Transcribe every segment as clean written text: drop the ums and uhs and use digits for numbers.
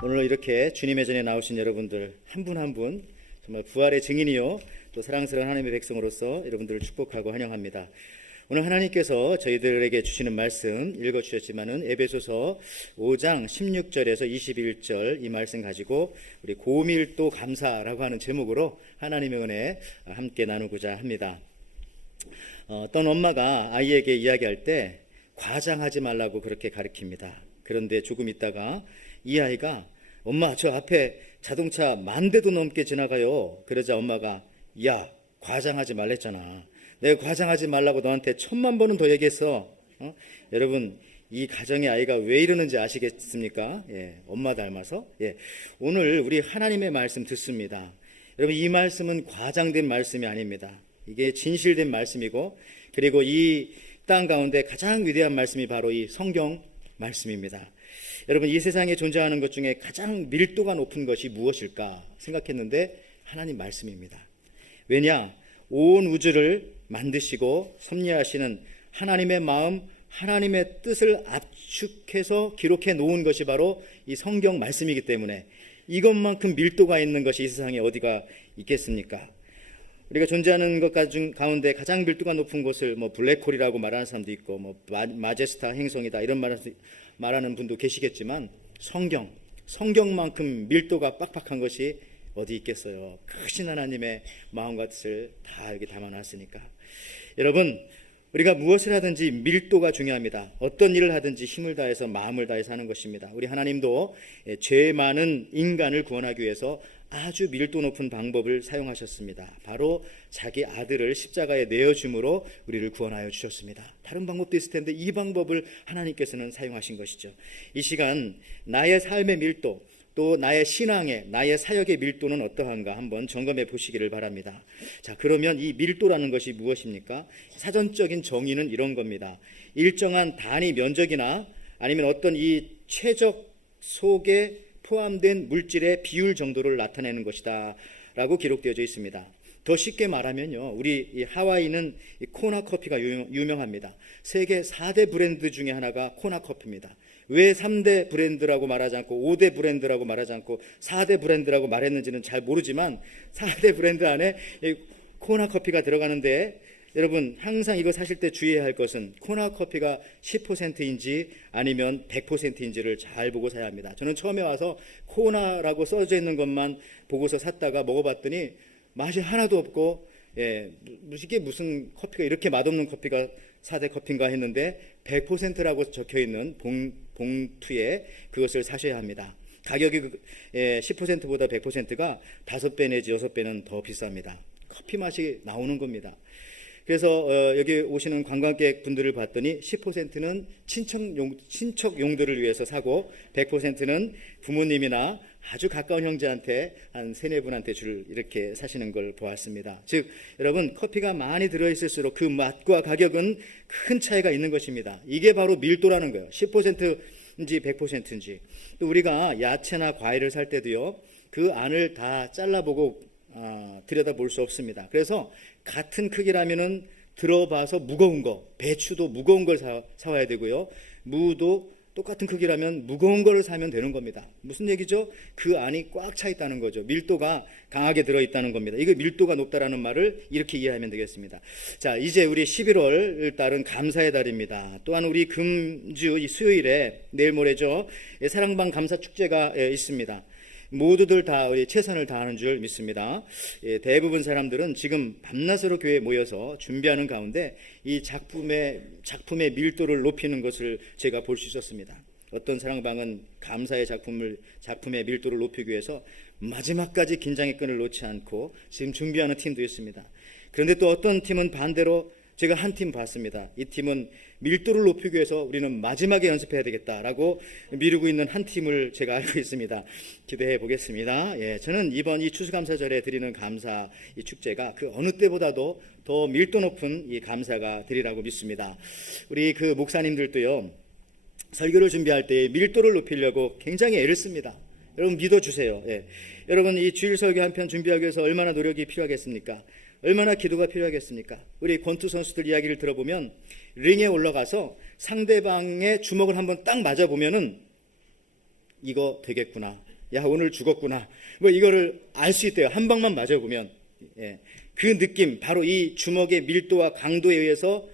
오늘 이렇게 주님의 전에 나오신 여러분들 한 분 한 분 정말 부활의 증인이요 또 사랑스러운 하나님의 백성으로서 여러분들을 축복하고 환영합니다. 오늘 하나님께서 저희들에게 주시는 말씀 읽어주셨지만은 에베소서 5장 16절에서 21절 이 말씀 가지고 우리 고밀도 감사라고 하는 제목으로 하나님의 은혜 함께 나누고자 합니다. 어떤 엄마가 아이에게 이야기할 때 과장하지 말라고 그렇게 가르칩니다. 그런데 조금 있다가 이 아이가 엄마 저 앞에 자동차 10,000대도 넘게 지나가요. 그러자 엄마가 야 과장하지 말랬잖아. 내가 과장하지 말라고 너한테 10,000,000번은 더 얘기했어. 여러분 이 가정의 아이가 왜 이러는지 아시겠습니까? 엄마 닮아서. 오늘 우리 하나님의 말씀 듣습니다. 여러분 이 말씀은 과장된 말씀이 아닙니다. 이게 진실된 말씀이고 그리고 이 땅 가운데 가장 위대한 말씀이 바로 이 성경 말씀입니다. 여러분 이 세상에 존재하는 것 중에 가장 밀도가 높은 것이 무엇일까 생각했는데 하나님 말씀입니다. 왜냐? 온 우주를 만드시고 섭리하시는 하나님의 마음, 하나님의 뜻을 압축해서 기록해 놓은 것이 바로 이 성경 말씀이기 때문에 이것만큼 밀도가 있는 것이 이 세상에 어디가 있겠습니까? 우리가 존재하는 것 가운데 가장 밀도가 높은 곳을 블랙홀이라고 말하는 사람도 있고 마제스타 행성이다 이런 말하는 분도 계시겠지만 성경만큼 밀도가 빡빡한 것이 어디 있겠어요. 크신 하나님의 마음과 뜻을 다 여기 담아놨으니까. 여러분 우리가 무엇을 하든지 밀도가 중요합니다. 어떤 일을 하든지 힘을 다해서 마음을 다해서 하는 것입니다. 우리 하나님도 죄 많은 인간을 구원하기 위해서 아주 밀도 높은 방법을 사용하셨습니다. 바로 자기 아들을 십자가에 내어줌으로 우리를 구원하여 주셨습니다. 다른 방법도 있을 텐데 이 방법을 하나님께서는 사용하신 것이죠. 이 시간 나의 삶의 밀도 또 나의 신앙의 나의 사역의 밀도는 어떠한가 한번 점검해 보시기를 바랍니다. 자, 그러면 이 밀도라는 것이 무엇입니까? 사전적인 정의는 이런 겁니다. 일정한 단위 면적이나 아니면 어떤 이 최적 속에 포함된 물질의 비율 정도를 나타내는 것이다 라고 기록되어져 있습니다. 더 쉽게 말하면요, 우리 이 하와이는 이 코나 커피가 유명합니다. 세계 4대 브랜드 중에 하나가 코나 커피입니다. 왜 3대 브랜드라고 말하지 않고 5대 브랜드라고 말하지 않고 4대 브랜드라고 말했는지는 잘 모르지만 4대 브랜드 안에 코나 커피가 들어가는데 여러분 항상 이거 사실 때 주의해야 할 것은 코나 커피가 10%인지 아니면 100%인지를 잘 보고 사야 합니다. 저는 처음에 와서 코나라고 써져 있는 것만 보고서 샀다가 먹어봤더니 맛이 하나도 없고 이게 무슨 커피가 이렇게 맛없는 커피가 4대 커피인가 했는데 100%라고 적혀있는 봉투에 그것을 사셔야 합니다. 가격이 10%보다 100%가 5배 내지 6배는 더 비쌉니다. 커피 맛이 나오는 겁니다. 그래서 여기 오시는 관광객 분들을 봤더니 10%는 친척 용들을 위해서 사고 100%는 부모님이나 아주 가까운 형제한테 한 3-4분한테 이렇게 사시는 걸 보았습니다. 즉 여러분 커피가 많이 들어있을수록 그 맛과 가격은 큰 차이가 있는 것입니다. 이게 바로 밀도라는 거예요. 10%인지 100%인지. 또 우리가 야채나 과일을 살 때도요 그 안을 다 잘라보고 들여다볼 수 없습니다. 그래서 같은 크기라면은 들어봐서 무거운 거, 배추도 무거운 걸 사와야 되고요. 무도 똑같은 크기라면 무거운 거를 사면 되는 겁니다. 무슨 얘기죠? 그 안이 꽉 차 있다는 거죠. 밀도가 강하게 들어있다는 겁니다. 이거 밀도가 높다라는 말을 이렇게 이해하면 되겠습니다. 자, 이제 우리 11월 달은 감사의 달입니다. 또한 우리 금주 이 수요일에 내일 모레죠. 사랑방 감사축제가 있습니다. 모두들 다 우리 최선을 다하는 줄 믿습니다. 대부분 사람들은 지금 밤낮으로 교회에 모여서 준비하는 가운데 이 작품의 밀도를 높이는 것을 제가 볼 수 있었습니다. 어떤 사랑방은 감사의 작품의 밀도를 높이기 위해서 마지막까지 긴장의 끈을 놓지 않고 지금 준비하는 팀도 있습니다. 그런데 또 어떤 팀은 반대로 제가 한 팀 봤습니다. 이 팀은 밀도를 높이기 위해서 우리는 마지막에 연습해야 되겠다라고 미루고 있는 한 팀을 제가 알고 있습니다. 기대해 보겠습니다. 저는 이번 이 추수감사절에 드리는 감사 이 축제가 그 어느 때보다도 더 밀도 높은 이 감사가 되리라고 믿습니다. 우리 그 목사님들도요 설교를 준비할 때 밀도를 높이려고 굉장히 애를 씁니다. 여러분 믿어주세요. 여러분 이 주일 설교 한 편 준비하기 위해서 얼마나 노력이 필요하겠습니까? 얼마나 기도가 필요하겠습니까? 우리 권투 선수들 이야기를 들어보면 링에 올라가서 상대방의 주먹을 한번 딱 맞아보면은 이거 되겠구나 야, 오늘 죽었구나. 뭐 이거를 알 수 있대요. 한 방만 맞아보면. 예. 그 느낌, 바로 이 주먹의 밀도와 강도에 의해서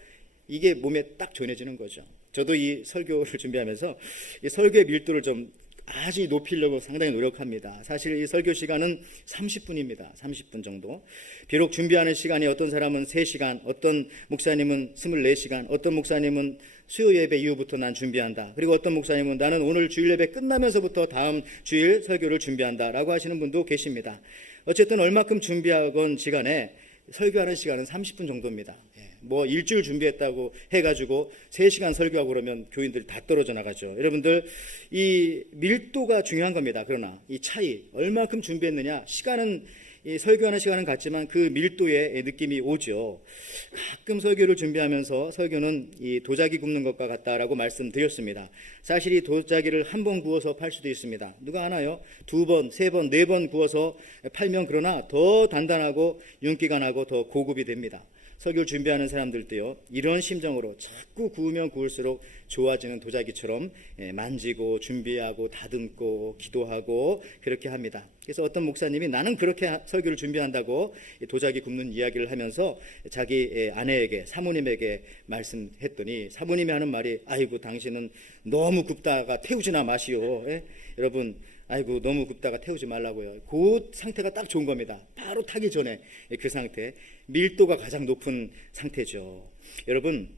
이게 몸에 딱 전해지는 거죠. 저도 이 설교를 준비하면서 이 설교의 밀도를 좀 아주 높이려고 상당히 노력합니다. 사실 이 설교 시간은 30분입니다. 30분 정도. 비록 준비하는 시간이 어떤 사람은 3시간, 어떤 목사님은 24시간, 어떤 목사님은 수요 예배 이후부터 난 준비한다. 그리고 어떤 목사님은 나는 오늘 주일 예배 끝나면서부터 다음 주일 설교를 준비한다 라고 하시는 분도 계십니다. 어쨌든 얼마큼 준비하건 시간에 설교하는 시간은 30분 정도입니다. 뭐 일주일 준비했다고 해가지고 3시간 설교하고 그러면 교인들이 다 떨어져 나가죠. 여러분들, 이 밀도가 중요한 겁니다. 그러나 이 차이, 얼마큼 준비했느냐, 시간은 이 설교하는 시간은 같지만 그 밀도의 느낌이 오죠. 가끔 설교를 준비하면서 설교는 이 도자기 굽는 것과 같다라고 말씀드렸습니다. 사실 이 도자기를 한 번 구워서 팔 수도 있습니다. 누가 아나요? 2번, 3번, 4번 구워서 팔면 그러나 더 단단하고 윤기가 나고 더 고급이 됩니다. 설교를 준비하는 사람들도요, 이런 심정으로 자꾸 구우면 구울수록 좋아지는 도자기처럼 만지고 준비하고 다듬고 기도하고 그렇게 합니다. 그래서 어떤 목사님이 나는 그렇게 설교를 준비한다고 도자기 굽는 이야기를 하면서 자기 아내에게, 사모님에게 말씀했더니 사모님이 하는 말이, 아이고 당신은 너무 굽다가 태우지나 마시오. 여러분, 아이고 너무 굽다가 태우지 말라고요. 그 상태가 딱 좋은 겁니다. 바로 타기 전에 그 상태, 밀도가 가장 높은 상태죠. 여러분,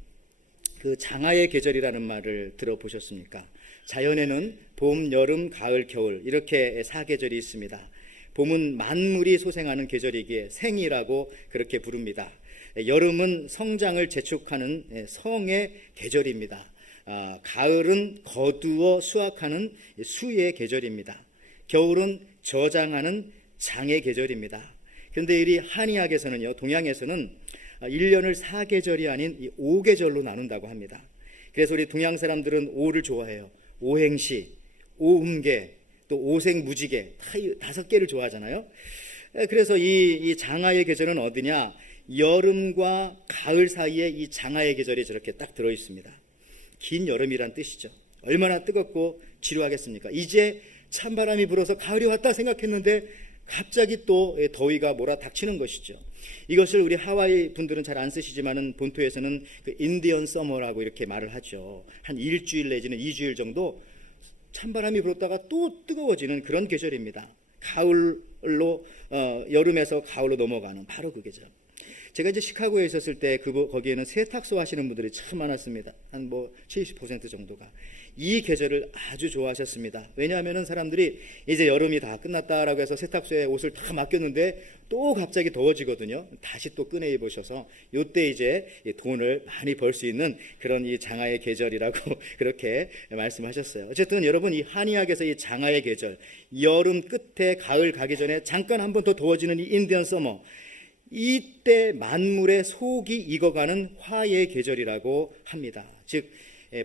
그 장하의 계절이라는 말을 들어보셨습니까? 자연에는 봄, 여름, 가을, 겨울 이렇게 4계절이 있습니다. 봄은 만물이 소생하는 계절이기에 생이라고 그렇게 부릅니다. 여름은 성장을 재촉하는 성의 계절입니다. 가을은 거두어 수확하는 수의 계절입니다. 겨울은 저장하는 장의 계절입니다. 그런데 이 한의학에서는요, 동양에서는 1년을 4계절이 아닌 5계절로 나눈다고 합니다. 그래서 우리 동양 사람들은 오를 좋아해요. 오행시, 오음계, 또 오생무지개, 5개를 좋아하잖아요. 그래서 이 장하의 계절은 어디냐? 여름과 가을 사이에 이 장하의 계절이 저렇게 딱 들어 있습니다. 긴 여름이란 뜻이죠. 얼마나 뜨겁고 지루하겠습니까? 이제 찬바람이 불어서 가을이 왔다 생각했는데 갑자기 또 더위가 몰아닥치는 것이죠. 이것을 우리 하와이 분들은 잘 안 쓰시지만은 본토에서는 그 인디언 서머라고 이렇게 말을 하죠. 한 일주일 내지는 2주일 정도 찬바람이 불었다가 또 뜨거워지는 그런 계절입니다. 가을로 여름에서 가을로 넘어가는 바로 그 계절. 제가 이제 시카고에 있었을 때 거기에는 세탁소 하시는 분들이 참 많았습니다. 한 70% 정도가 이 계절을 아주 좋아하셨습니다. 왜냐하면 사람들이 이제 여름이 다 끝났다라고 해서 세탁소에 옷을 다 맡겼는데 또 갑자기 더워지거든요. 다시 또 꺼내 입으셔서 이때 이제 돈을 많이 벌 수 있는 그런 이 장하의 계절이라고 그렇게 말씀하셨어요. 어쨌든 여러분, 이 한의학에서 이 장하의 계절, 여름 끝에 가을 가기 전에 잠깐 한 번 더 더워지는 이 인디언 서머, 이때 만물의 속이 익어가는 화의 계절이라고 합니다. 즉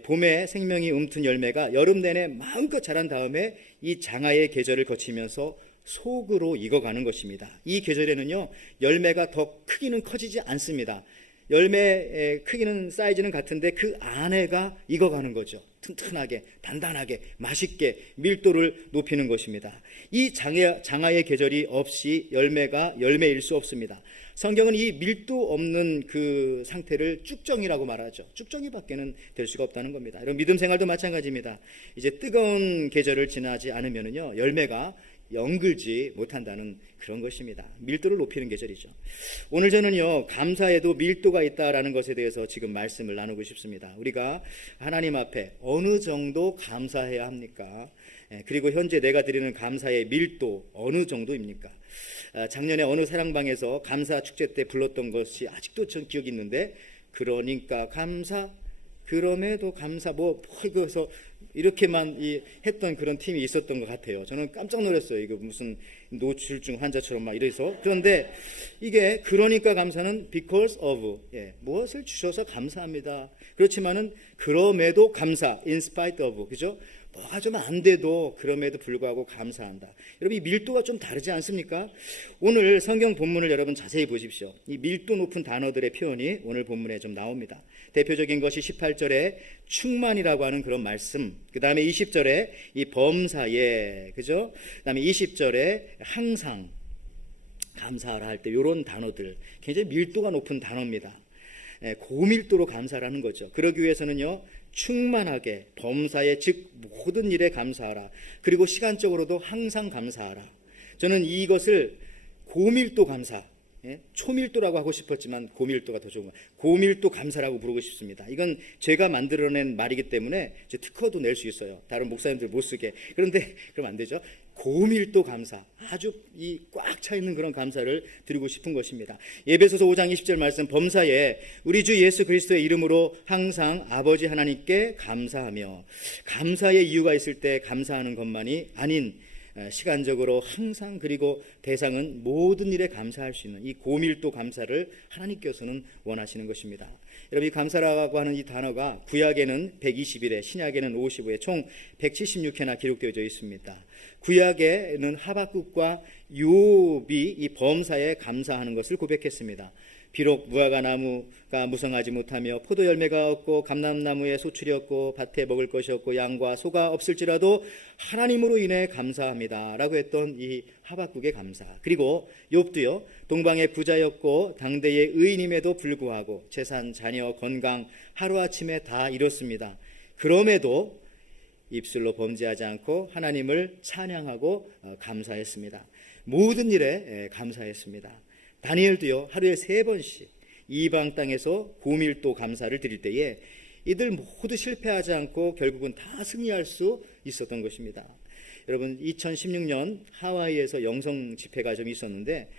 봄에 생명이 움튼 열매가 여름 내내 마음껏 자란 다음에 이 장하의 계절을 거치면서 속으로 익어가는 것입니다. 이 계절에는요, 열매가 더 크기는 커지지 않습니다. 열매의 크기는 사이즈는 같은데 그 안에가 익어가는 거죠. 튼튼하게, 단단하게, 맛있게 밀도를 높이는 것입니다. 이 장하의 계절이 없이 열매가 열매일 수 없습니다. 성경은 이 밀도 없는 그 상태를 쭉정이라고 말하죠. 쭉정이밖에는 될 수가 없다는 겁니다. 이런 믿음 생활도 마찬가지입니다. 이제 뜨거운 계절을 지나지 않으면요, 열매가 연글지 못한다는 그런 것입니다. 밀도를 높이는 계절이죠. 오늘 저는요, 감사에도 밀도가 있다라는 것에 대해서 지금 말씀을 나누고 싶습니다. 우리가 하나님 앞에 어느 정도 감사해야 합니까? 그리고 현재 내가 드리는 감사의 밀도 어느 정도입니까? 작년에 어느 사랑방에서 감사 축제 때 불렀던 것이 아직도 전 기억이 있는데, 그러니까 감사, 그럼에도 감사, 그래서 이렇게만 했던 그런 팀이 있었던 것 같아요. 저는 깜짝 놀랐어요. 이거 무슨 노출증 환자처럼 막 이래서. 그런데 이게 그러니까 감사는 because of, 무엇을 주셔서 감사합니다. 그렇지만은 그럼에도 감사, in spite of, 그죠? 뭐가 좀 안 돼도 그럼에도 불구하고 감사한다. 여러분, 이 밀도가 좀 다르지 않습니까? 오늘 성경 본문을 여러분 자세히 보십시오. 이 밀도 높은 단어들의 표현이 오늘 본문에 좀 나옵니다. 대표적인 것이 18절에 충만이라고 하는 그런 말씀, 그 다음에 20절에 이 범사에, 그죠? 그 다음에 20절에 항상 감사하라 할 때 이런 단어들, 굉장히 밀도가 높은 단어입니다. 고밀도로 감사라는 거죠. 그러기 위해서는요, 충만하게 범사에, 즉 모든 일에 감사하라. 그리고 시간적으로도 항상 감사하라. 저는 이것을 고밀도 감사, 초밀도라고 하고 싶었지만 고밀도가 더 좋은 거예요. 고밀도 감사라고 부르고 싶습니다. 이건 제가 만들어낸 말이기 때문에 특허도 낼 수 있어요. 다른 목사님들 못 쓰게. 그런데 그럼 안 되죠. 고밀도 감사, 아주 이 꽉 차 있는 그런 감사를 드리고 싶은 것입니다. 에베소서 5장 20절 말씀, 범사에 우리 주 예수 그리스도의 이름으로 항상 아버지 하나님께 감사하며, 감사의 이유가 있을 때 감사하는 것만이 아닌 시간적으로 항상, 그리고 대상은 모든 일에 감사할 수 있는 이 고밀도 감사를 하나님께서는 원하시는 것입니다. 여러분, 이 감사라고 하는 이 단어가 구약에는 120일에, 신약에는 55에 총 176회나 기록되어져 있습니다. 구약에는 하박국과 욥이 이 범사에 감사하는 것을 고백했습니다. 비록 무화과 나무가 무성하지 못하며 포도 열매가 없고 감람나무에 소출이 없고 밭에 먹을 것이 없고 양과 소가 없을지라도 하나님으로 인해 감사합니다 라고 했던 이 하박국의 감사. 그리고 욥도요, 동방의 부자였고 당대의 의인임에도 불구하고 재산, 자녀, 건강 하루아침에 다 잃었습니다. 그럼에도 입술로 범죄하지 않고 하나님을 찬양하고 감사했습니다. 모든 일에 감사했습니다. 다니엘도요, 하루에 3번씩 이방 땅에서 고밀도 감사를 드릴 때에 이들 모두 실패하지 않고 결국은 다 승리할 수 있었던 것입니다. 여러분, 2016년 하와이에서 영성 집회가 좀 있었는데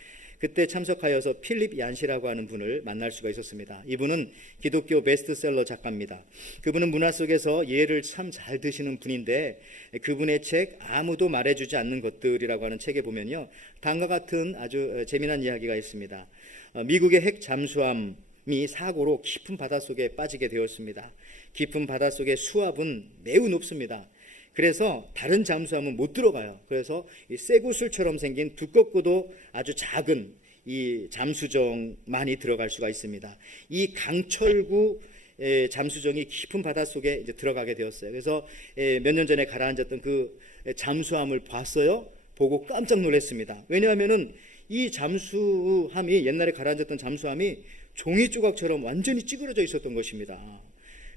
그때 참석하여서 필립 얀시라고 하는 분을 만날 수가 있었습니다. 이분은 기독교 베스트셀러 작가입니다. 그분은 문화 속에서 예를 참 잘 드시는 분인데 그분의 책 아무도 말해주지 않는 것들이라고 하는 책에 보면요, 다음과 같은 아주 재미난 이야기가 있습니다. 미국의 핵 잠수함이 사고로 깊은 바닷속에 빠지게 되었습니다. 깊은 바닷속의 수압은 매우 높습니다. 그래서 다른 잠수함은 못 들어가요. 그래서 이 쇠구슬처럼 생긴 두껍고도 아주 작은 이 잠수정만이 들어갈 수가 있습니다. 이 강철구 잠수정이 깊은 바닷속에 이제 들어가게 되었어요. 그래서 몇 년 전에 가라앉았던 그 잠수함을 봤어요. 보고 깜짝 놀랐습니다. 왜냐하면은 이 잠수함이, 옛날에 가라앉았던 잠수함이 종이 조각처럼 완전히 찌그러져 있었던 것입니다.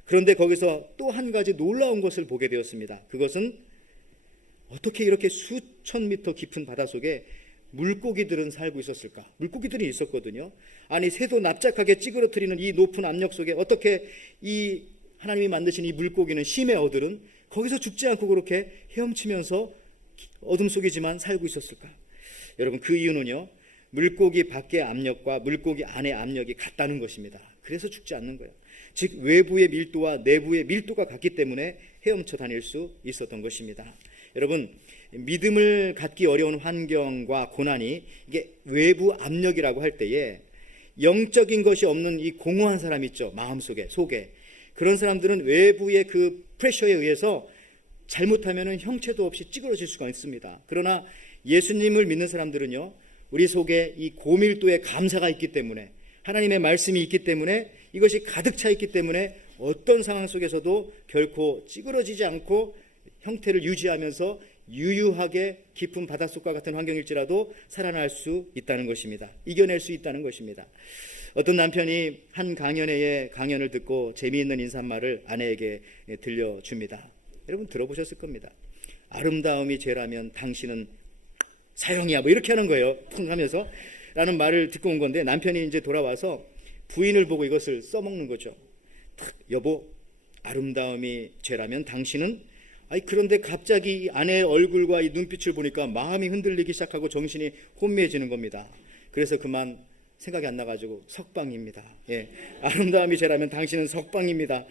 그런데 거기서 또 한 가지 놀라운 것을 보게 되었습니다. 그것은 어떻게 이렇게 수천 미터 깊은 바닷속에 물고기들은 살고 있었을까? 물고기들이 있었거든요. 아니, 새도 납작하게 찌그러뜨리는 이 높은 압력 속에 어떻게 이 하나님이 만드신 이 물고기는, 심해 어들은 거기서 죽지 않고 그렇게 헤엄치면서 어둠 속이지만 살고 있었을까? 여러분, 그 이유는요, 물고기 밖의 압력과 물고기 안의 압력이 같다는 것입니다. 그래서 죽지 않는 거예요. 즉, 외부의 밀도와 내부의 밀도가 같기 때문에 헤엄쳐 다닐 수 있었던 것입니다. 여러분, 믿음을 갖기 어려운 환경과 고난이 이게 외부 압력이라고 할 때에 영적인 것이 없는 이 공허한 사람 있죠, 마음속에, 속에. 그런 사람들은 외부의 그 프레셔에 의해서 잘못하면 형체도 없이 찌그러질 수가 있습니다. 그러나 예수님을 믿는 사람들은요, 우리 속에 이 고밀도의 감사가 있기 때문에, 하나님의 말씀이 있기 때문에, 이것이 가득 차 있기 때문에 어떤 상황 속에서도 결코 찌그러지지 않고 형태를 유지하면서 유유하게 깊은 바닷속과 같은 환경일지라도 살아날 수 있다는 것입니다. 이겨낼 수 있다는 것입니다. 어떤 남편이 한 강연회의 강연을 듣고 재미있는 인사말을 아내에게 들려줍니다. 여러분, 들어보셨을 겁니다. 아름다움이 죄라면 당신은 사형이야, 뭐 이렇게 하는 거예요. 풍 하면서 라는 말을 듣고 온 건데, 남편이 이제 돌아와서 부인을 보고 이것을 써먹는 거죠. 여보, 아름다움이 죄라면 당신은, 그런데 갑자기 아내의 얼굴과 이 눈빛을 보니까 마음이 흔들리기 시작하고 정신이 혼미해지는 겁니다. 그래서 그만 생각이 안 나가지고 석방입니다. 아름다움이 죄라면 당신은 석방입니다.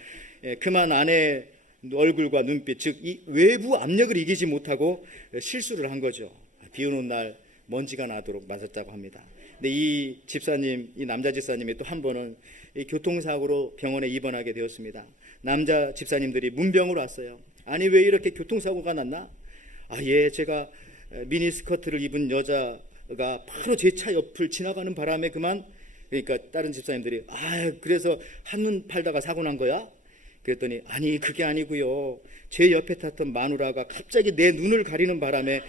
그만 아내의 얼굴과 눈빛, 즉 이 외부 압력을 이기지 못하고 실수를 한 거죠. 비 오는 날 먼지가 나도록 맞았다고 합니다. 근데 이 집사님, 이 남자 집사님이 또 한 번은 이 교통사고로 병원에 입원하게 되었습니다. 남자 집사님들이 문병으로 왔어요. 아니, 왜 이렇게 교통사고가 났나? 제가 미니스커트를 입은 여자가 바로 제 차 옆을 지나가는 바람에 그만 그러니까 다른 집사님들이 그래서 한눈 팔다가 사고 난 거야? 그랬더니 아니 그게 아니고요. 제 옆에 탔던 마누라가 갑자기 내 눈을 가리는 바람에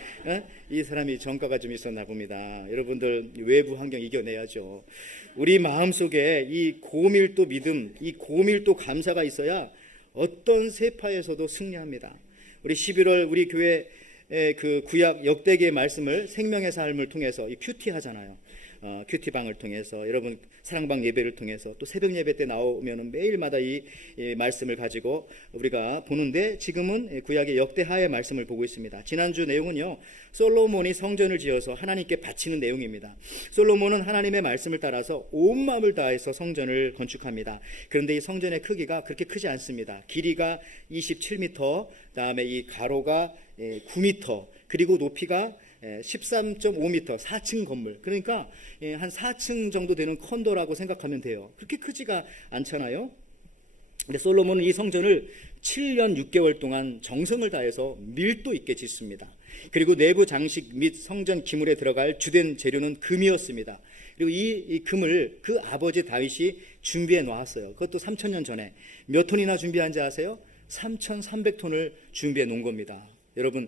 이 사람이 전과가 좀 있었나 봅니다. 여러분들 외부 환경 이겨내야죠. 우리 마음속에 이 고밀도 믿음, 이 고밀도 감사가 있어야 어떤 세파에서도 승리합니다. 우리 11월 우리 교회 그 구약 역대기의 말씀을 생명의 삶을 통해서 이 큐티 하잖아요. 큐티방을 통해서 여러분 사랑방 예배를 통해서 또 새벽 예배 때 나오면 매일마다 이 말씀을 가지고 우리가 보는데 지금은 구약의 역대하의 말씀을 보고 있습니다. 지난주 내용은요, 솔로몬이 성전을 지어서 하나님께 바치는 내용입니다. 솔로몬은 하나님의 말씀을 따라서 온 마음을 다해서 성전을 건축합니다. 그런데 이 성전의 크기가 그렇게 크지 않습니다. 길이가 27m, 그다음에 이 가로가 9m, 그리고 높이가 13.5m, 4층 건물. 그러니까 한 4층 정도 되는 컨도라고 생각하면 돼요. 그렇게 크지가 않잖아요. 근데 솔로몬은 이 성전을 7년 6개월 동안 정성을 다해서 밀도 있게 짓습니다. 그리고 내부 장식 및 성전 기물에 들어갈 주된 재료는 금이었습니다. 그리고 이 금을 그 아버지 다윗이 준비해 놓았어요. 그것도 3,000년 전에. 몇 톤이나 준비한지 아세요? 3,300톤을 준비해 놓은 겁니다. 여러분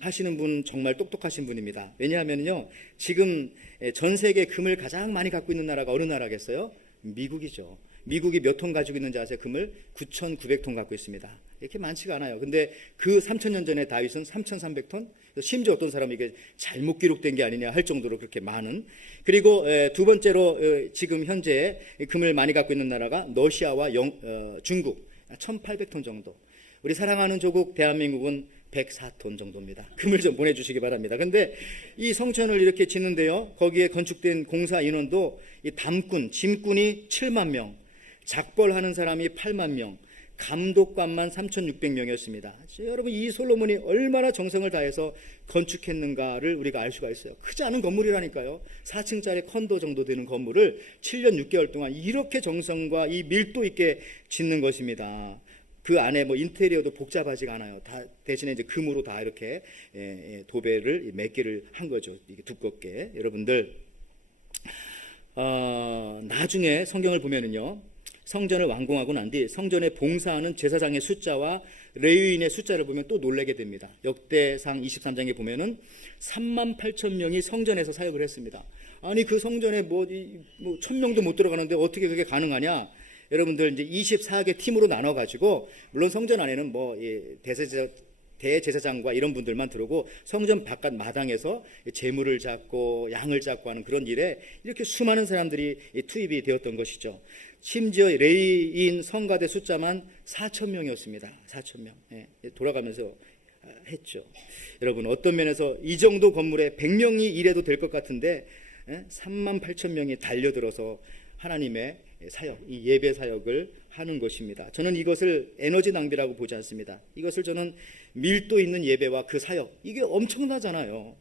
하시는 분 정말 똑똑하신 분입니다. 왜냐하면요, 지금 전 세계 금을 가장 많이 갖고 있는 나라가 어느 나라겠어요? 미국이죠. 미국이 몇 톤 가지고 있는지 아세요? 금을 9,900톤 갖고 있습니다. 이렇게 많지가 않아요. 근데 그 3,000년 전에 다윗은 3,300톤? 심지어 어떤 사람이 이게 잘못 기록된 게 아니냐 할 정도로 그렇게 많은. 그리고 두 번째로 지금 현재 금을 많이 갖고 있는 나라가 러시아와 중국 1,800톤 정도. 우리 사랑하는 조국 대한민국은 104톤 정도입니다. 금을 좀 보내주시기 바랍니다. 근데 이 성전을 이렇게 짓는데요, 거기에 건축된 공사 인원도 이 담꾼, 짐꾼이 7만 명, 작벌하는 사람이 8만 명, 감독관만 3,600명이었습니다. 여러분 이 솔로몬이 얼마나 정성을 다해서 건축했는가를 우리가 알 수가 있어요. 크지 않은 건물이라니까요. 4층짜리 컨도 정도 되는 건물을 7년 6개월 동안 이렇게 정성과 이 밀도 있게 짓는 것입니다. 그 안에 뭐 인테리어도 복잡하지가 않아요. 다 대신에 이제 금으로 다 이렇게 도배를 몇 개를 한 거죠. 이게 두껍게. 여러분들 나중에 성경을 보면은요, 성전을 완공하고 난 뒤 성전에 봉사하는 제사장의 숫자와 레위인의 숫자를 보면 또 놀라게 됩니다. 역대상 23장에 보면은 38,000명이 성전에서 사역을 했습니다. 아니 그 성전에 뭐 1,000명도 못 들어가는데 어떻게 그게 가능하냐? 여러분들 이제 24개 팀으로 나눠 가지고, 물론 성전 안에는 뭐 대제사장과 이런 분들만 들어오고 성전 바깥 마당에서 제물을 잡고 양을 잡고 하는 그런 일에 이렇게 수많은 사람들이 투입이 되었던 것이죠. 심지어 레위인 성가대 숫자만 4,000명이었습니다. 4,000명. 돌아가면서 했죠. 여러분 어떤 면에서 이 정도 건물에 100명이 일해도 될 것 같은데 38,000명이 달려들어서 하나님의 사역, 이 예배 사역을 하는 것입니다. 저는 이것을 에너지 낭비라고 보지 않습니다. 이것을 저는 밀도 있는 예배와 그 사역, 이게 엄청나잖아요.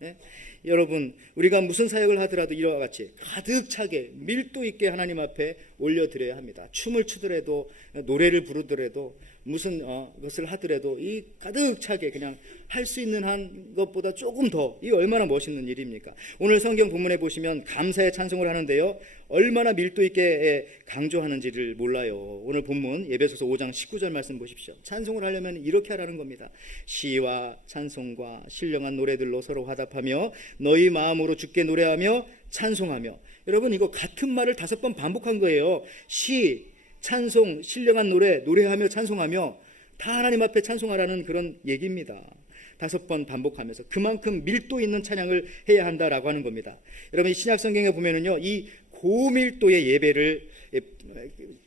여러분 우리가 무슨 사역을 하더라도 이와 같이 가득 차게 밀도 있게 하나님 앞에 올려드려야 합니다. 춤을 추더라도 노래를 부르더라도 무슨 것을 하더라도 이 가득 차게 그냥 할 수 있는 한 것보다 조금 더, 이 얼마나 멋있는 일입니까? 오늘 성경 본문에 보시면 감사의 찬송을 하는데요, 얼마나 밀도 있게 강조하는지를 몰라요. 오늘 본문 에베소서 5장 19절 말씀 보십시오. 찬송을 하려면 이렇게 하라는 겁니다. 시와 찬송과 신령한 노래들로 서로 화답하며 너희 마음으로 주께 노래하며 찬송하며. 여러분 이거 같은 말을 5번 반복한 거예요. 시, 찬송, 신령한 노래, 노래하며 찬송하며, 다 하나님 앞에 찬송하라는 그런 얘기입니다. 5번 반복하면서 그만큼 밀도 있는 찬양을 해야 한다라고 하는 겁니다. 여러분 신약 성경에 보면은요, 이 고밀도의 예배를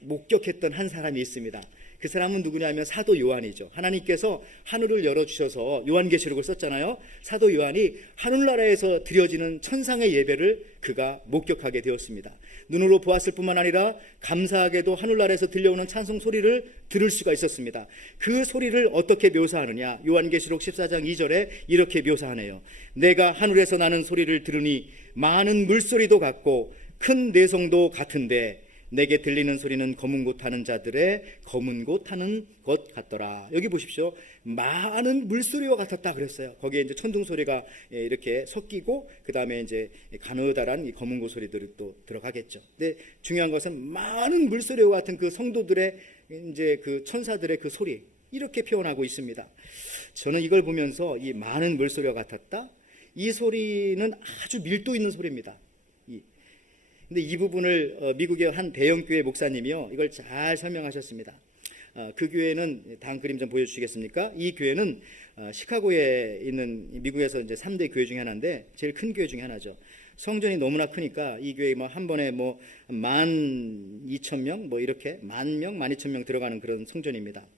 목격했던 한 사람이 있습니다. 그 사람은 누구냐면 사도 요한이죠. 하나님께서 하늘을 열어주셔서 요한계시록을 썼잖아요. 사도 요한이 하늘나라에서 드려지는 천상의 예배를 그가 목격하게 되었습니다. 눈으로 보았을 뿐만 아니라 감사하게도 하늘나라에서 들려오는 찬송 소리를 들을 수가 있었습니다. 그 소리를 어떻게 묘사하느냐? 요한계시록 14장 2절에 이렇게 묘사하네요. 내가 하늘에서 나는 소리를 들으니 많은 물소리도 같고 큰 내성도 같은데 내게 들리는 소리는 검은 곳 타는 자들의 검은 곳 타는 것 같더라. 여기 보십시오. 많은 물소리와 같았다 그랬어요. 거기에 이제 천둥 소리가 이렇게 섞이고 그 다음에 이제 가느다란 이 검은 곳 소리들이 또 들어가겠죠. 근데 중요한 것은 많은 물소리와 같은 그 성도들의 이제 그 천사들의 그 소리, 이렇게 표현하고 있습니다. 저는 이걸 보면서 이 많은 물소리와 같았다. 이 소리는 아주 밀도 있는 소리입니다. 근데 이 부분을 미국의 한 대형교회 목사님이요, 이걸 잘 설명하셨습니다. 그 교회는 다음 그림 좀 보여주시겠습니까? 이 교회는 시카고에 있는 미국에서 이제 3대 교회 중에 하나인데 제일 큰 교회 중에 하나죠. 성전이 너무나 크니까 이 교회에 한 번에 12,000명 이렇게 10,000명, 12,000명 들어가는 그런 성전입니다.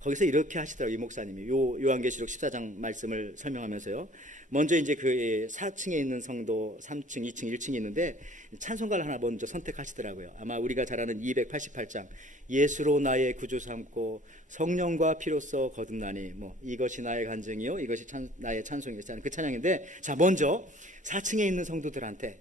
거기서 이렇게 하시더라고요. 이 목사님이 요한계시록 14장 말씀을 설명하면서요. 먼저 이제 그 4층에 있는 성도 3층, 2층, 1층이 있는데 찬송가를 하나 먼저 선택하시더라고요. 아마 우리가 잘 아는 288장 예수로 나의 구주 삼고 성령과 피로써 거듭나니 이것이 나의 간증이요 이것이 나의 찬송이었잖아요. 그 찬양인데, 자, 먼저 4층에 있는 성도들한테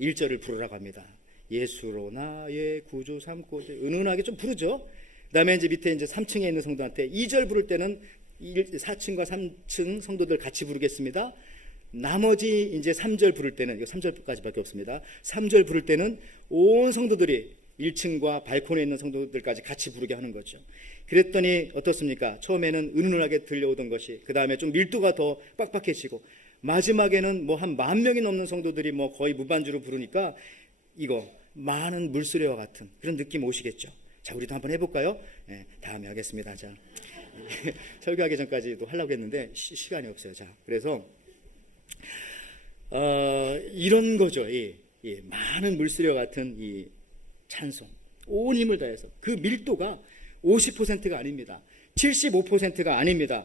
1절을 부르라고 합니다. 예수로 나의 구주 삼고, 은은하게 좀 부르죠. 그 다음에 이제 밑에 이제 3층에 있는 성도한테 2절 부를 때는 4층과 3층 성도들 같이 부르겠습니다. 나머지 이제 3절 부를 때는, 이거 3절까지밖에 없습니다. 3절 부를 때는 온 성도들이 1층과 발코니에 있는 성도들까지 같이 부르게 하는 거죠. 그랬더니 어떻습니까? 처음에는 은은하게 들려오던 것이 그 다음에 좀 밀도가 더 빡빡해지고, 마지막에는 한 10,000명이 넘는 성도들이 거의 무반주로 부르니까 이거 많은 물소리와 같은 그런 느낌 오시겠죠. 자, 우리도 한번 해볼까요? 네, 다음에 하겠습니다. 자, 설교하기 전까지도 하려고 했는데 시간이 없어요. 자, 그래서 이런 거죠. 많은 물소리와 같은 이 찬송, 온 힘을 다해서 그 밀도가 50%가 아닙니다. 75%가 아닙니다.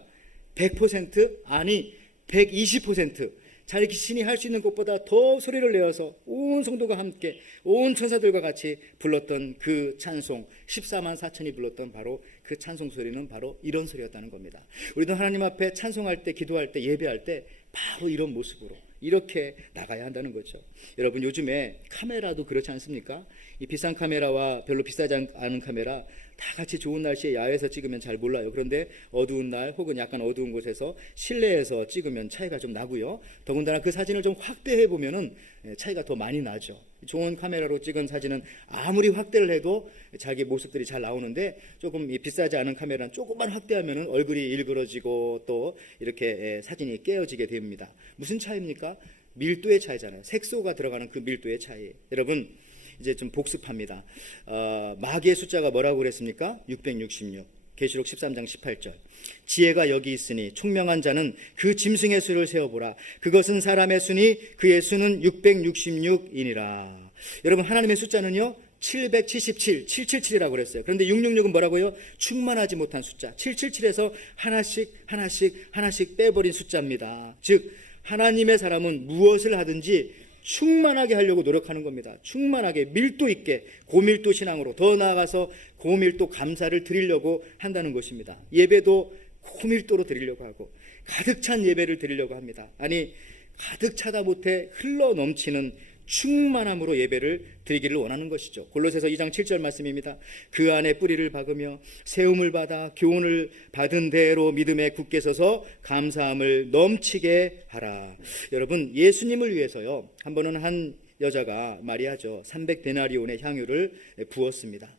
100% 아니 120%. 자기 신이 할 수 있는 것보다 더 소리를 내어서 온 성도가 함께 온 천사들과 같이 불렀던 그 찬송, 14만 4천이 불렀던 바로 그 찬송 소리는 바로 이런 소리였다는 겁니다. 우리도 하나님 앞에 찬송할 때, 기도할 때, 예배할 때 바로 이런 모습으로 이렇게 나가야 한다는 거죠. 여러분, 요즘에 카메라도 그렇지 않습니까? 이 비싼 카메라와 별로 비싸지 않은 카메라 다 같이 좋은 날씨에 야외에서 찍으면 잘 몰라요. 그런데 어두운 날 혹은 약간 어두운 곳에서 실내에서 찍으면 차이가 좀 나고요. 더군다나 그 사진을 좀 확대해 보면은 차이가 더 많이 나죠. 좋은 카메라로 찍은 사진은 아무리 확대를 해도 자기 모습들이 잘 나오는데, 조금 비싸지 않은 카메라는 조금만 확대하면은 얼굴이 일그러지고 또 이렇게 사진이 깨어지게 됩니다. 무슨 차이입니까? 밀도의 차이잖아요. 색소가 들어가는 그 밀도의 차이. 여러분, 이제 좀 복습합니다. 마귀의 숫자가 뭐라고 그랬습니까? 666. 계시록 13장 18절. 지혜가 여기 있으니 총명한 자는 그 짐승의 수를 세어보라. 그것은 사람의 수니 그의 수는 666이니라. 여러분, 하나님의 숫자는요 777, 777이라고 그랬어요. 그런데 666은 뭐라고요? 충만하지 못한 숫자. 777에서 하나씩 빼버린 숫자입니다. 즉, 하나님의 사람은 무엇을 하든지 충만하게 하려고 노력하는 겁니다. 충만하게, 밀도 있게, 고밀도 신앙으로, 더 나아가서 고밀도 감사를 드리려고 한다는 것입니다. 예배도 고밀도로 드리려고 하고 가득 찬 예배를 드리려고 합니다. 아니, 가득 차다 못해 흘러 넘치는 충만함으로 예배를 드리기를 원하는 것이죠. 골로새서 2장 7절 말씀입니다. 그 안에 뿌리를 박으며 세움을 받아 교훈을 받은 대로 믿음에 굳게 서서 감사함을 넘치게 하라. 여러분, 예수님을 위해서요, 한 번은 한 여자가 말이야죠, 300데나리온의 향유를 부었습니다.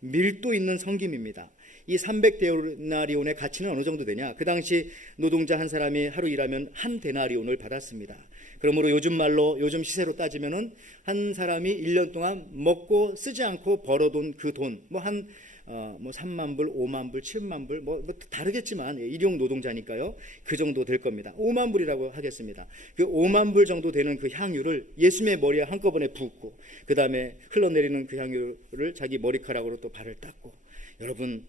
밀도 있는 성김입니다. 이 300데나리온의 가치는 어느 정도 되냐? 그 당시 노동자 한 사람이 하루 일하면 한 데나리온을 받았습니다. 그러므로 요즘 말로, 요즘 시세로 따지면은 한 사람이 1년 동안 먹고 쓰지 않고 벌어둔 그 돈, 3만 불, 5만 불, 7만 불, 다르겠지만 일용 노동자니까요, 그 정도 될 겁니다. 5만 불이라고 하겠습니다. 그 5만 불 정도 되는 그 향유를 예수님의 머리에 한꺼번에 붓고, 그 다음에 흘러내리는 그 향유를 자기 머리카락으로 또 발을 닦고. 여러분,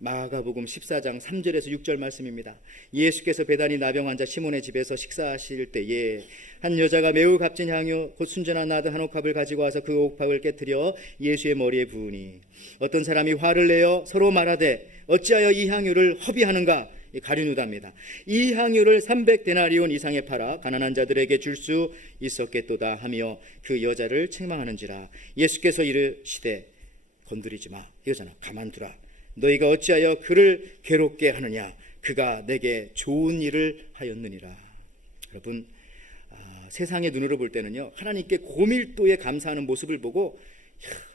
마가복음 14장 3절에서 6절 말씀입니다. 예수께서 베다니 나병 환자 시몬의 집에서 식사하실 때에 한 여자가 매우 값진 향유 곧 순전한 나드 한 옥합을 가지고 와서 그 옥합을 깨뜨려 예수의 머리에 부으니 어떤 사람이 화를 내어 서로 말하되 어찌하여 이 향유를 허비하는가? 가룟유다입니다. 이 향유를 300데나리온 이상에 팔아 가난한 자들에게 줄 수 있었겠도다 하며 그 여자를 책망하는지라. 예수께서 이르시되 건드리지 마. 이거잖아. 가만두라. 너희가 어찌하여 그를 괴롭게 하느냐. 그가 내게 좋은 일을 하였느니라. 여러분, 세상의 눈으로 볼 때는요, 하나님께 고밀도에 감사하는 모습을 보고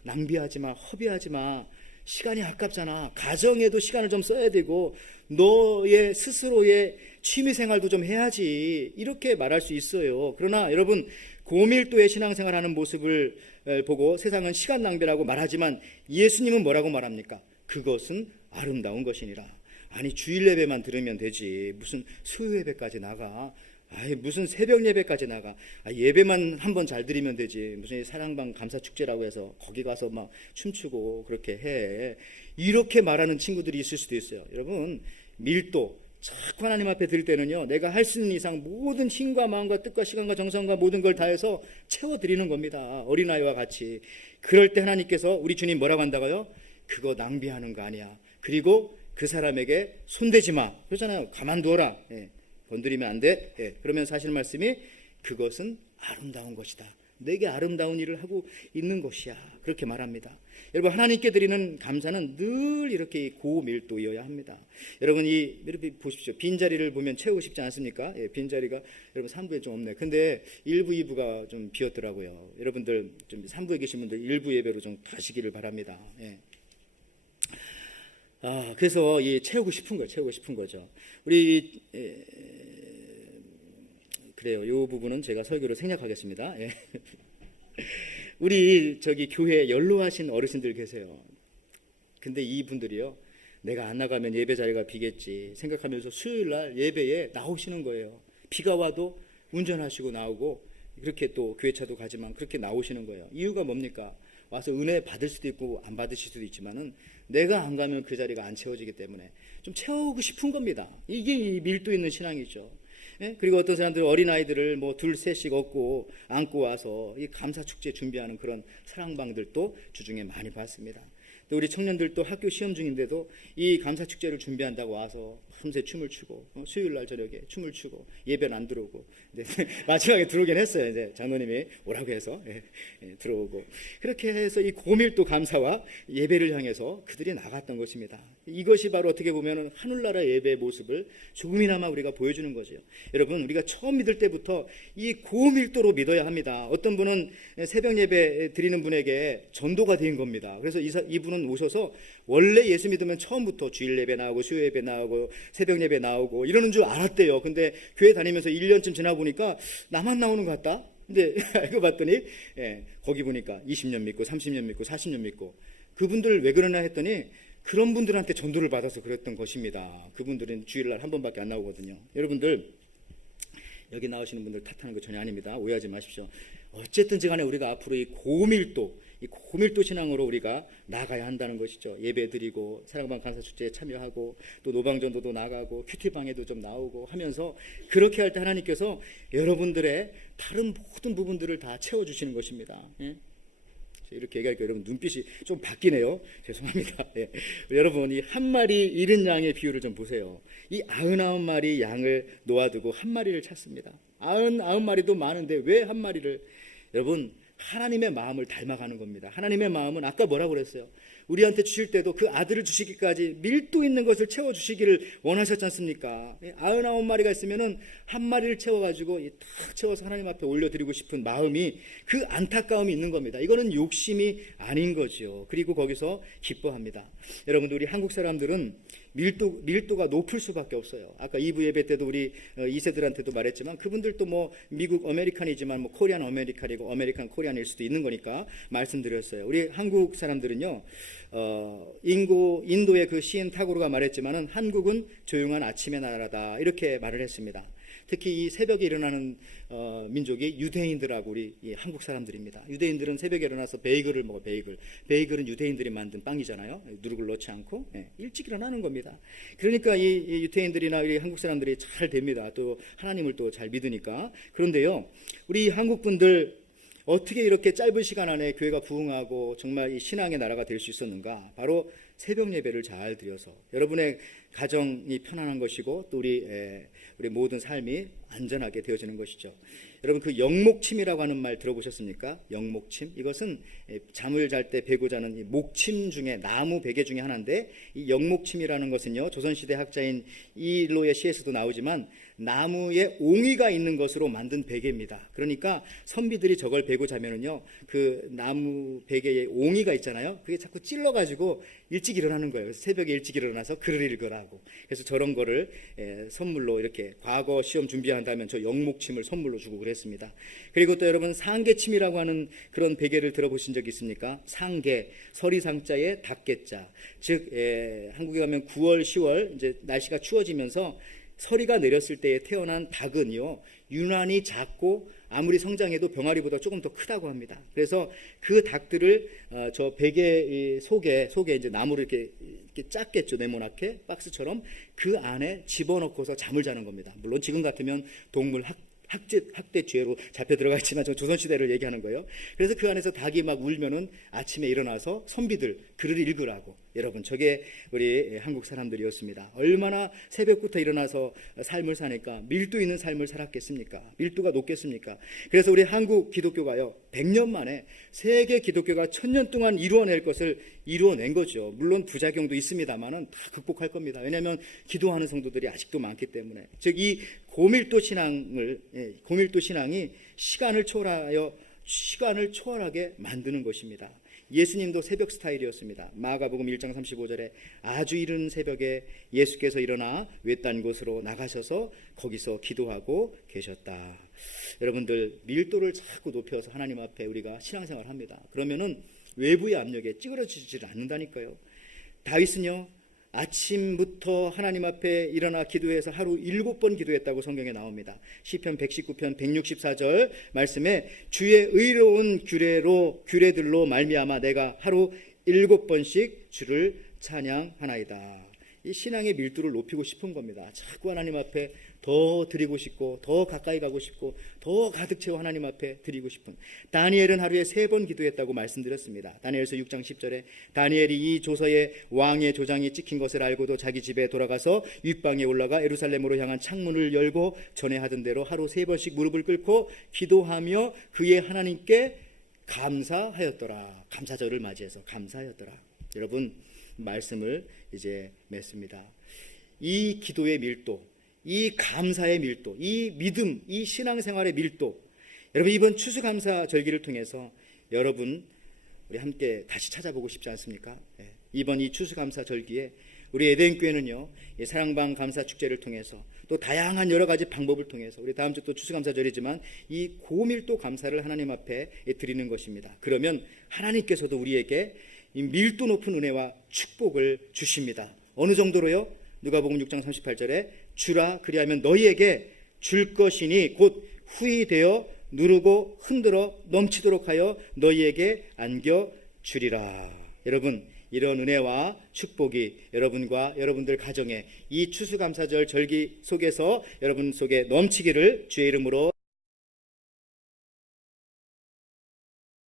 낭비하지 마, 허비하지 마, 시간이 아깝잖아, 가정에도 시간을 좀 써야 되고 너의 스스로의 취미생활도 좀 해야지, 이렇게 말할 수 있어요. 그러나 여러분, 고밀도의 신앙생활하는 모습을 보고 세상은 시간 낭비라고 말하지만 예수님은 뭐라고 말합니까? 그것은 아름다운 것이니라. 아니, 주일 예배만 들으면 되지 무슨 수요 예배까지 나가? 아이, 무슨 새벽 예배까지 나가? 예배만 한번 잘 드리면 되지 무슨 사랑방 감사축제라고 해서 거기 가서 막 춤추고 그렇게 해. 이렇게 말하는 친구들이 있을 수도 있어요. 여러분, 밀도 자꾸 하나님 앞에 드릴 때는요, 내가 할 수 있는 이상 모든 힘과 마음과 뜻과 시간과 정성과 모든 걸 다해서 채워드리는 겁니다. 어린아이와 같이. 그럴 때 하나님께서, 우리 주님 뭐라고 한다고요? 그거 낭비하는 거 아니야. 그리고 그 사람에게 손대지 마. 그러잖아요. 가만두어라. 건드리면 안 돼. 그러면 사실 말씀이 그것은 아름다운 것이다. 내게 아름다운 일을 하고 있는 것이야. 그렇게 말합니다. 여러분, 하나님께 드리는 감사는 늘 이렇게 고밀도여야 합니다. 여러분, 이렇게 보십시오. 빈자리를 보면 채우고 싶지 않습니까? 빈자리가 여러분 3부에 좀 없네. 근데 1부, 2부가 좀 비었더라고요. 여러분들 좀 3부에 계신 분들 1부 예배로 좀 가시기를 바랍니다. 그래서 채우고 싶은 거죠. 우리 그래요. 이 부분은 제가 설교로 생략하겠습니다. 우리 교회에 연로하신 어르신들 계세요. 근데 이분들이요, 내가 안 나가면 예배 자리가 비겠지 생각하면서 수요일 날 예배에 나오시는 거예요. 비가 와도 운전하시고 나오고, 그렇게 또 교회차도 가지만 그렇게 나오시는 거예요. 이유가 뭡니까? 와서 은혜 받을 수도 있고 안 받으실 수도 있지만은 내가 안 가면 그 자리가 안 채워지기 때문에 좀 채우고 싶은 겁니다. 이게 밀도 있는 신앙이죠. 그리고 어떤 사람들은 어린아이들을 뭐 둘, 셋씩 업고 안고 와서 이 감사축제 준비하는 그런 사랑방들도 주중에 많이 봤습니다. 또 우리 청년들도 학교 시험 중인데도 이 감사축제를 준비한다고 와서 밤새 춤을 추고, 수요일 날 저녁에 춤을 추고, 예배는 안 들어오고, 마지막에 들어오긴 했어요. 이제 장로님이 오라고 해서 들어오고, 그렇게 해서 이 고밀도 감사와 예배를 향해서 그들이 나갔던 것입니다. 이것이 바로 어떻게 보면 하늘나라 예배의 모습을 조금이나마 우리가 보여주는 거죠. 여러분, 우리가 처음 믿을 때부터 이 고밀도로 믿어야 합니다. 어떤 분은 새벽 예배 드리는 분에게 전도가 된 겁니다. 그래서 이분은 오셔서 원래 예수 믿으면 처음부터 주일 예배 나오고 수요 예배 나오고 새벽 예배 나오고 이러는 줄 알았대요. 근데 교회 다니면서 1년쯤 지나 보니까 나만 나오는 것 같다. 근데 알고 봤더니 거기 보니까 20년 믿고 30년 믿고 40년 믿고, 그분들 왜 그러나 했더니 그런 분들한테 전도를 받아서 그랬던 것입니다. 그분들은 주일날 한 번밖에 안 나오거든요. 여러분들, 여기 나오시는 분들 탓하는 거 전혀 아닙니다. 오해하지 마십시오. 어쨌든지 간에 우리가 앞으로 이 고밀도 신앙으로 우리가 나가야 한다는 것이죠. 예배 드리고 사랑방 감사축제에 참여하고 또 노방전도도 나가고 큐티방에도 좀 나오고 하면서, 그렇게 할 때 하나님께서 여러분들의 다른 모든 부분들을 다 채워주시는 것입니다. 이렇게 얘기하니까 여러분 눈빛이 좀 바뀌네요. 죄송합니다. 여러분, 이 한 마리 잃은 양의 비유를 좀 보세요. 이 99마리 양을 놓아두고 한 마리를 찾습니다. 99마리도 많은데 왜 한 마리를? 여러분, 하나님의 마음을 닮아가는 겁니다. 하나님의 마음은 아까 뭐라고 그랬어요? 우리한테 주실 때도 그 아들을 주시기까지 밀도 있는 것을 채워주시기를 원하셨지 않습니까? 99마리가 있으면은 한 마리를 채워가지고 딱 채워서 하나님 앞에 올려드리고 싶은 마음이, 그 안타까움이 있는 겁니다. 이거는 욕심이 아닌 거죠. 그리고 거기서 기뻐합니다. 여러분들, 우리 한국 사람들은 밀도가 높을 수밖에 없어요. 아까 2부 예배 때도 우리 2세들한테도 말했지만, 그분들도 뭐 미국 아메리칸이지만 뭐 코리안 아메리칸이고 아메리칸 코리안일 수도 있는 거니까 말씀드렸어요. 우리 한국 사람들은요, 인도의 그 시인 타고르가 말했지만은 한국은 조용한 아침의 나라다, 이렇게 말을 했습니다. 특히 이 새벽에 일어나는 민족이 유대인들하고 우리 한국 사람들입니다. 유대인들은 새벽에 일어나서 베이글을 먹어요. 베이글은 유대인들이 만든 빵이잖아요. 누룩을 넣지 않고 일찍 일어나는 겁니다. 그러니까 이 유대인들이나 우리 한국 사람들이 잘 됩니다. 또 하나님을 또 잘 믿으니까. 그런데요, 우리 한국 분들 어떻게 이렇게 짧은 시간 안에 교회가 부흥하고 정말 이 신앙의 나라가 될 수 있었는가? 바로 새벽 예배를 잘 드려서 여러분의 가정이 편안한 것이고 또 우리 모든 삶이 안전하게 되어지는 것이죠. 여러분 그 영목침이라고 하는 말 들어보셨습니까? 영목침, 이것은 잠을 잘 때 베고 자는 이 목침 중에 나무 베개 중에 하나인데, 이 영목침이라는 것은요 조선시대 학자인 이일로의 시에서도 나오지만 나무에 옹이가 있는 것으로 만든 베개입니다. 그러니까 선비들이 저걸 베고 자면은요 그 나무 베개에 옹이가 있잖아요, 그게 자꾸 찔러가지고 일찍 일어나는 거예요. 그래서 새벽에 일찍 일어나서 글을 읽으라고. 그래서 저런 거를 선물로 이렇게 과거 시험 준비한다면 저 영목침을 선물로 주고 그랬습니다. 그리고 또 여러분 상개침이라고 하는 그런 베개를 들어보신 적 있습니까? 상개, 서리상자에 닭개자. 즉 한국에 가면 9월, 10월 이제 날씨가 추워지면서 서리가 내렸을 때에 태어난 닭은요 유난히 작고 아무리 성장해도 병아리보다 조금 더 크다고 합니다. 그래서 그 닭들을 저 베개 속에 이제 나무를 이렇게 짰겠죠, 네모나게 박스처럼. 그 안에 집어넣고서 잠을 자는 겁니다. 물론 지금 같으면 동물 학대 죄로 잡혀 들어가 있지만 저 조선시대를 얘기하는 거예요. 그래서 그 안에서 닭이 막 울면은 아침에 일어나서 선비들 글을 읽으라고. 여러분 저게 우리 한국 사람들이었습니다. 얼마나 새벽부터 일어나서 삶을 사니까 밀도 있는 삶을 살았겠습니까? 밀도가 높겠습니까? 그래서 우리 한국 기독교가요 100년 만에 세계 기독교가 1000년 동안 이루어낼 것을 이루어낸 거죠. 물론 부작용도 있습니다만은 다 극복할 겁니다. 왜냐하면 기도하는 성도들이 아직도 많기 때문에. 즉 이 고밀도 신앙이 시간을 초월하게 만드는 것입니다. 예수님도 새벽 스타일이었습니다. 마가복음 1장 35절에 아주 이른 새벽에 예수께서 일어나 외딴 곳으로 나가셔서 거기서 기도하고 계셨다. 여러분들 밀도를 자꾸 높여서 하나님 앞에 우리가 신앙생활을 합니다. 그러면은 외부의 압력에 찌그러지질 않는다니까요. 다윗은요 아침부터 하나님 앞에 일어나 기도해서 하루 7번 기도했다고 성경에 나옵니다. 시편 119편 164절 말씀에 주의 의로운 규례들로 말미암아 내가 하루 7번씩 주를 찬양하나이다. 이 신앙의 밀도를 높이고 싶은 겁니다. 자꾸 하나님 앞에 더 드리고 싶고 더 가까이 가고 싶고 더 가득 채워 하나님 앞에 드리고 싶은. 다니엘은 하루에 3번 기도했다고 말씀드렸습니다. 다니엘서 6장 10절에 다니엘이 이 조서에 왕의 조장이 찍힌 것을 알고도 자기 집에 돌아가서 윗방에 올라가 예루살렘으로 향한 창문을 열고 전에 하던 대로 하루 3번씩 무릎을 꿇고 기도하며 그의 하나님께 감사하였더라. 감사절을 맞이해서 감사하였더라. 여러분 말씀을 이제 맺습니다. 이 기도의 밀도, 이 감사의 밀도, 이 믿음, 이 신앙생활의 밀도, 여러분 이번 추수감사절기를 통해서 여러분 우리 함께 다시 찾아보고 싶지 않습니까? 이번 이 추수감사절기에 우리 에덴교회는요 사랑방 감사축제를 통해서 또 다양한 여러 가지 방법을 통해서 우리 다음 주 또 추수감사절이지만 이 고밀도 감사를 하나님 앞에 드리는 것입니다. 그러면 하나님께서도 우리에게 이 밀도 높은 은혜와 축복을 주십니다. 어느 정도로요? 누가복음 6장 38절에 주라 그리하면 너희에게 줄 것이니 곧 후히 되어 누르고 흔들어 넘치도록 하여 너희에게 안겨 주리라. 여러분 이런 은혜와 축복이 여러분과 여러분들 가정에 이 추수감사절 절기 속에서 여러분 속에 넘치기를 주의 이름으로